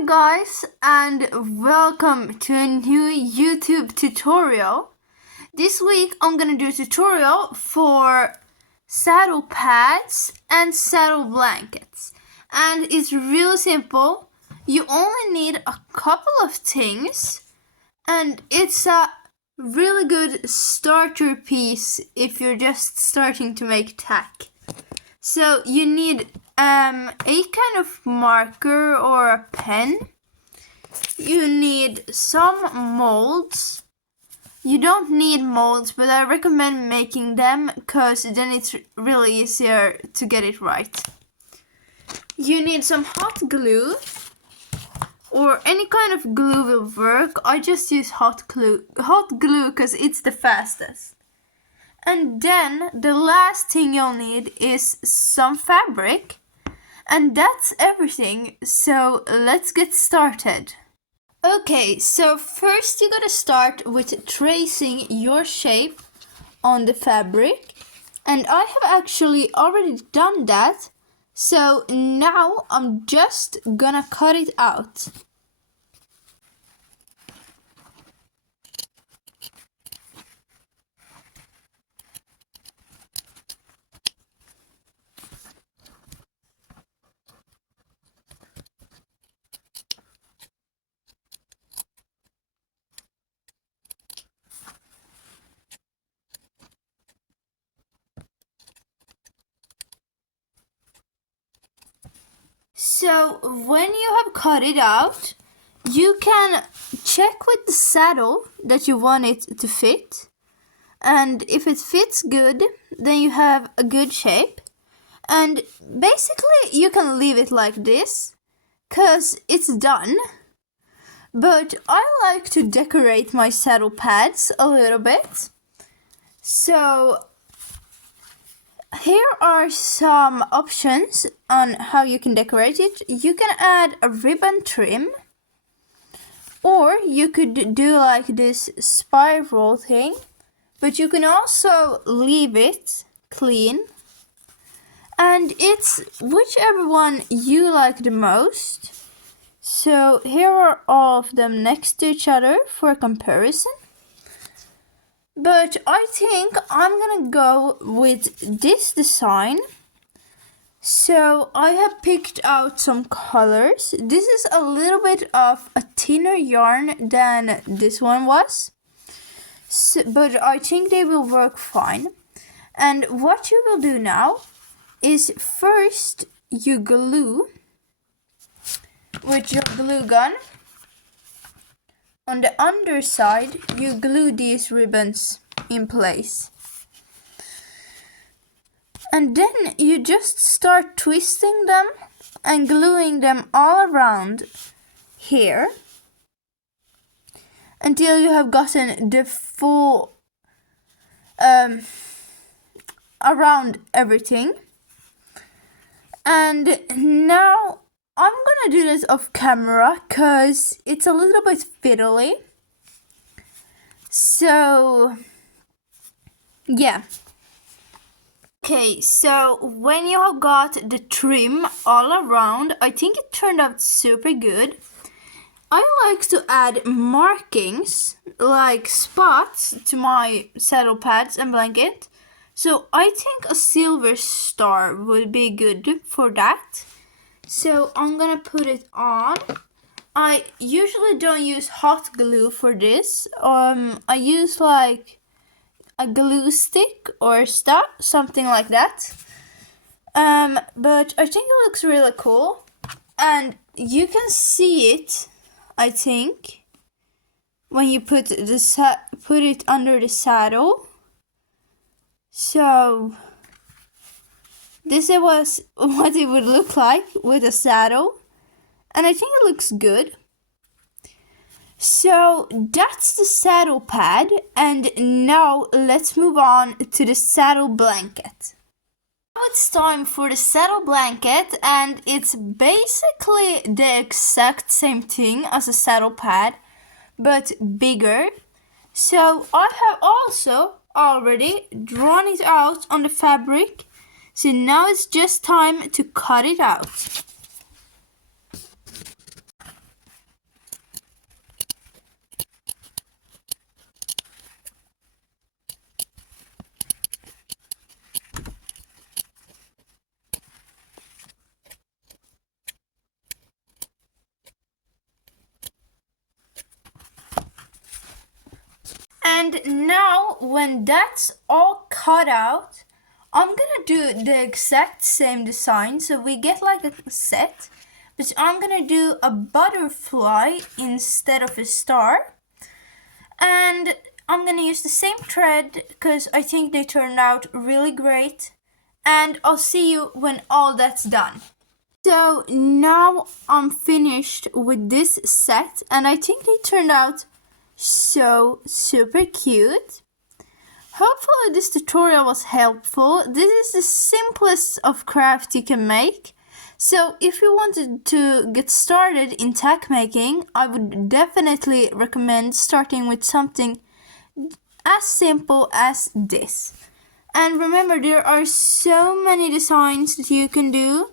Hi guys, and welcome to a new YouTube tutorial. This week I'm gonna do a tutorial for saddle pads and saddle blankets. And it's real simple. You only need a couple of things, and it's a really good starter piece if you're just starting to make tack. So you need a kind of marker or a pen. You need some molds. You don't need molds, but I recommend making them because then it's really easier to get it right. You need some hot glue, or any kind of glue will work. I just use hot glue because it's the fastest. And then the last thing you'll need is some fabric. And that's everything, so let's get started. Okay, so first you gotta start with tracing your shape on the fabric. And I have actually already done that, so now I'm just gonna cut it out. So when you have cut it out, you can check with the saddle that you want it to fit. And if it fits good, then you have a good shape. And basically you can leave it like this, cause it's done. But I like to decorate my saddle pads a little bit. So here are some options on how you can decorate it. You can add a ribbon trim, or you could do like this spiral thing, but you can also leave it clean. And it's whichever one you like the most. So here are all of them next to each other for comparison. But I think I'm gonna go with this design. So I have picked out some colors. This is a little bit of a thinner yarn than this one was. So, but I think they will work fine. And what you will do now is first you glue with your glue gun. On the underside, you glue these ribbons in place. And then you just start twisting them and gluing them all around here until you have gotten the full around everything. And now I'm gonna do this off camera because it's a little bit fiddly. So, yeah. Okay, so when you have got the trim all around, I think it turned out super good. I like to add markings, like spots, to my saddle pads and blanket. So I think a silver star would be good for that. So I'm gonna put it on. I usually don't use hot glue for this. I use like a glue stick or stuff, something like that. But I think it looks really cool, and you can see it, I think, when you put it under the saddle. So this was what it would look like with a saddle, and I think it looks good. So that's the saddle pad, and now let's move on to the saddle blanket. Now it's time for the saddle blanket, and it's basically the exact same thing as a saddle pad, but bigger. So I have also already drawn it out on the fabric, so now it's just time to cut it out. And now when that's all cut out, I'm gonna do the exact same design, so we get like a set, but I'm gonna do a butterfly instead of a star. And I'm gonna use the same thread because I think they turned out really great. And I'll see you when all that's done. So now I'm finished with this set, and I think they turned out so super cute. Hopefully this tutorial was helpful. This is the simplest of craft you can make. So if you wanted to get started in tack making, I would definitely recommend starting with something as simple as this. And remember, there are so many designs that you can do.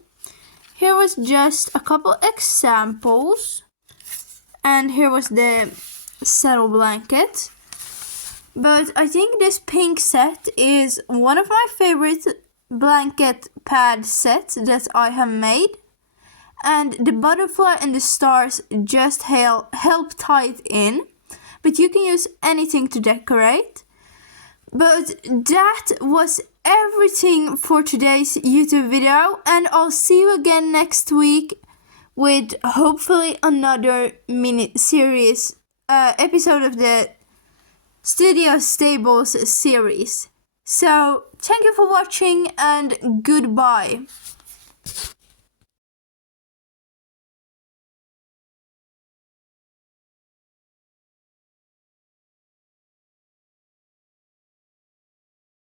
Here was just a couple examples. And here was the saddle blanket. But I think this pink set is one of my favorite blanket pad sets that I have made. And the butterfly and the stars just help tie it in. But you can use anything to decorate. But that was everything for today's YouTube video, and I'll see you again next week with hopefully another mini series episode of the Studio Stables series. So thank you for watching and goodbye.